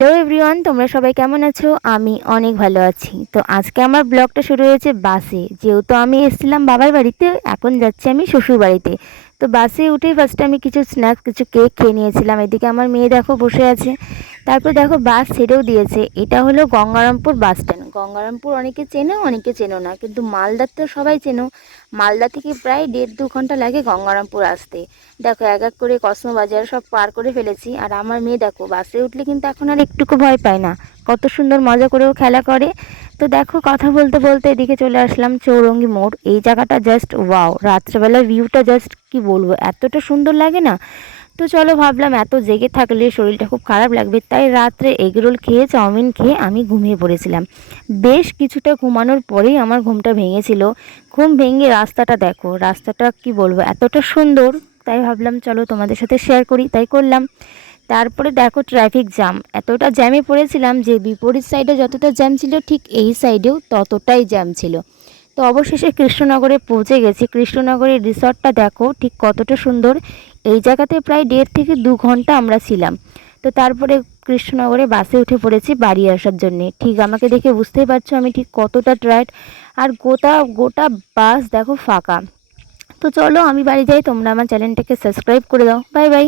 Hello everyone, তোমরা সবাই কেমন আছো? আমি অনেক ভালো আছি। তো আজকে আমার ব্লগটা শুরু হয়েছে বাসে। যেহেতু আমি এসেছিলাম বাবার বাড়িতে, এখন যাচ্ছি আমি শ্বশুর বাড়িতে। তো বাসে উঠেই ফার্স্টে আমি কিছু স্ন্যাক্স, কিছু কেক খেয়ে নিয়েছিলাম। এদিকে আমার মেয়ে দেখো বসে আছে। তারপর দেখো বাস ছেড়েও দিয়েছে। এটা হলো গঙ্গারামপুর বাস স্ট্যান্ড। গঙ্গারামপুর অনেকে চেনো, অনেকে চেনো না, কিন্তু মালদার তো সবাই চেনো। মালদা থেকে প্রায় 1.5-2 ঘন্টা লাগে গঙ্গারামপুর আসতে। দেখো এক এক করে কসমো বাজার সব পার করে ফেলেছি। আর আমার মেয়ে দেখো বাসে উঠলে কিন্তু এখন আর একটুকু ভয় পায় না, কত সুন্দর মজা করেও খেলা করে। তো দেখো কথা বলতে বলতে এদিকে চলে আসলাম চৌরঙ্গি মোড়। এই জায়গাটা জাস্ট ওয়াও, রাত্রেবেলার ভিউটা জাস্ট কি বলবো, এতটা সুন্দর লাগে না। তো চলো ভাবলাম এত জেগে থাকলে শরীরটা খুব খারাপ লাগবে, তাই রাত্রে এগরোল খেয়ে চাউমিন খেয়ে আমি ঘুমিয়ে পড়েছিলাম। বেশ কিছুটা ঘুমানোর পরেই আমার ঘুমটা ভেঙেছিল। ঘুম ভেঙে রাস্তাটা দেখো, রাস্তাটা কি বলবো এতটা সুন্দর, তাই ভাবলাম চলো তোমাদের সাথে শেয়ার করি, তাই করলাম। তারপরে দেখো ট্রাফিক জ্যাম, এতটা জ্যামে পড়েছিলাম যে বিপরীত সাইডে যতটা জ্যাম ছিল ঠিক এই সাইডেও ততটাই জ্যাম ছিল। তো অবশেষে কৃষ্ণনগরে পৌঁছে গেছি। কৃষ্ণনগরের রিসর্টটা দেখো ঠিক কতটা সুন্দর। এই জায়গাতে প্রায় 1.5 থেকে 2 ঘন্টা আমরা ছিলাম। তো তারপরে কৃষ্ণনগরে বাসে উঠে পড়েছি বাড়ি আসার জন্যে। ঠিক আমাকে দেখে বুঝতেই পারছো আমি ঠিক কতটা টায়ার্ড। আর গোটা গোটা বাস দেখো ফাঁকা। তো চলো আমি বাড়ি যাই, তোমরা আমার চ্যানেলটাকে সাবস্ক্রাইব করে দাও। Bye bye.